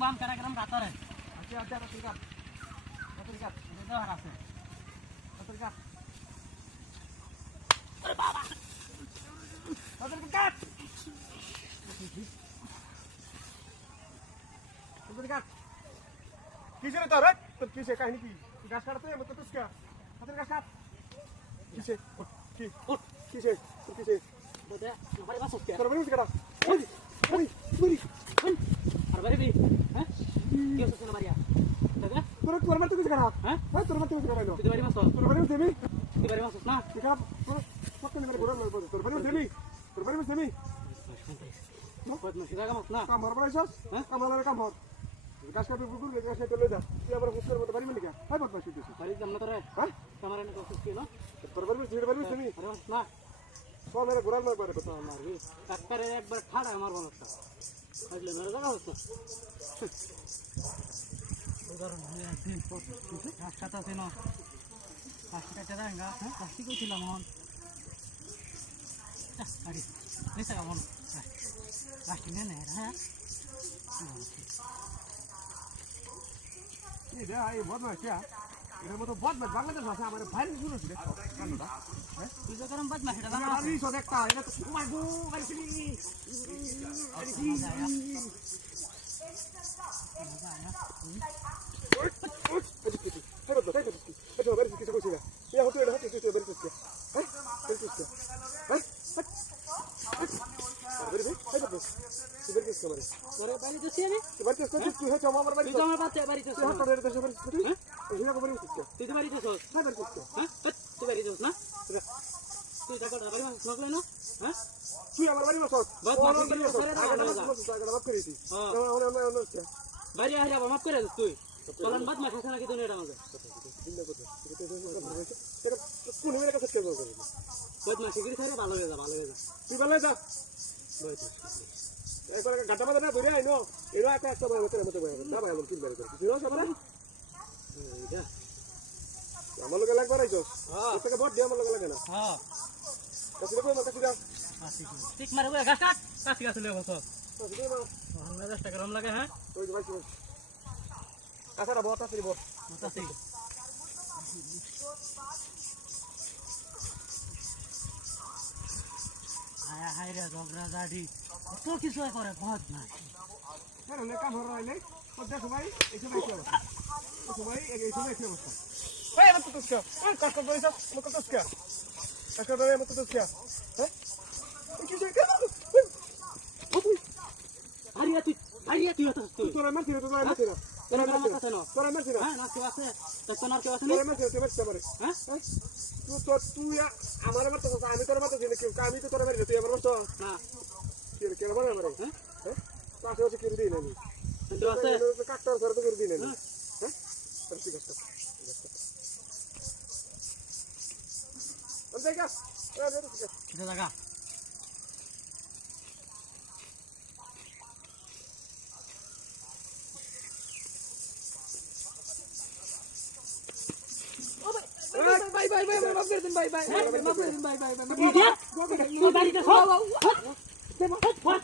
bam kadang-kadang kator ya. Ada terikat. Terikat. Itu harusnya. Terikat. Terikat. Terikat. কিসের তো রে তোর কিসে কাহিনী কি গাছ কাটতে মত তো তুসকা হাতের গাছ কাট কিসে কি উঠ কিসে তোর কিসে Udah, nomor masuk ya. তোর বাড়ি মুছে কাটা ওই ওই ওই Ar bari bi. Hah? Kyo susuna Maria. Daga? তোর তোর বাড়ি তুই কাটা Hah? হ্যাঁ তোর বাড়ি তুই কাটা Itu bari masuk. তোর বাড়ি মুছে me Itu bari masuk. Nah, ঠিক আছে তোর কত নিবে বড় তোর বাড়ি মুছে মি তোর বাড়ি মুছে me buat masuk daga mas. Nah, কাম হরবার আইছস হ্যাঁ? কাম হলারে কাম হর গাছ কাটতে বুকুর গাছ কাটতে লই যা তুই আবার হুস্কার মতো বাড়ি মিলি কা হাই বদমাশ তুই bari jam na tore. হ্যাঁ Kamar ini kau suski no. তোর বাড়ি মুছে বাড়ি মুছে মি Bari masuk. Nah, সব মেরে ঘোরাল না করে তো মারবি। ডাক্তারে একবার ঠাড়া মারবো না। আসলে মেরে দাও তো। উদাহরণ হয়ে একদিন রাস্তাটা ছিল রাস্তাটা দেখাঙ্গা রাস্তা কইছিলাম মন আরে নিচে কেমন রাস্তা নিয়ে নেয় হ্যাঁ এই রে এই বদমাশ কে এর মতো বদমাশ বাংলাদেশ ভাষা আমারে ভাইরাল শুরু হইছে কান্নটা হ্যাঁ তুই যে গরম বাদ মাসে আমি আলি সব একটা এটা তো ও মাই গো গাইছি ওরে বাড়ি যাচ্ছি আমি তুই তো আমার বাচ্চা বাড়ি যাচ্ছিস তুই তো বাড়ি যাচ্ছিস হ্যাঁ তুই বাড়ি যাচ্ছিস না তুই টাকা বাড়ি মাস নকলে না হ্যাঁ তুই আমার বাড়ি বসত বাড়ি আরে আবার মাফ করে তুই চলন বাদ মাস আছে নাকি তুই এটা আমাকে কোন মেরে কাছে কেন বাদ মাস শিগগিরই ছাড়ে ভালো হয়ে যা তুই ভালো যা একবার গাটা মাথা না ধরে আইনো এরা একটা বড় মতো মতো বড় না ভাই কি বের করছিস তুই সামনে এইটা আমার লগে লাগবার আইছস হ্যাঁ এটাকে বড় দিয়ে আমার লগে লাগে না হ্যাঁ কাছে দেখো মত কাছে যা ঠিক মারে ওই গাছ কাট কাটি গাছ লয়ে বসো কাছে দে মা আমরা 10 টাকা রম লাগে হ্যাঁ ওই যে ভাই কাছাটা বড় আছে বড় মতাসি আয়া হাই রে ঝগড়া জাডি তো কিছু করে বহুত না হ্যাঁ লে কাম হরা আইলে ও দেখো ভাই এই সময় কি অবস্থা দেখো ভাই এই সময় কি অবস্থা ভাই মত তো স্কা কষ্ট করিস মত তো স্কা কষ্ট করে মত তো স্কা হ্যাঁ কি যে কেন আরিয়া তুই তো তুই তোরা মারছিস তোরা মারছিস তোরা মারছিস না তোরা মারছিস হ্যাঁ না কেউ আছে তো না কেউ আছে তোরা মারছিস তুই মারছিস পারে হ্যাঁ তুই আমার মারছিস আমি তোরা মারছিস না আমি তো তোরা মারছিস তুই আমার মারছিস না কি রে কেন মারে মারে হ্যাঁ হ্যাঁ পাশে আছে কি দিন আমি কিন্তু আছে কাটর করে তো করে দিন আমি হ্যাঁ ঠিক আছে কোন জায়গা এটা জায়গা Bye, maaf कर दिन bye. Dia? Kau dari ke? What?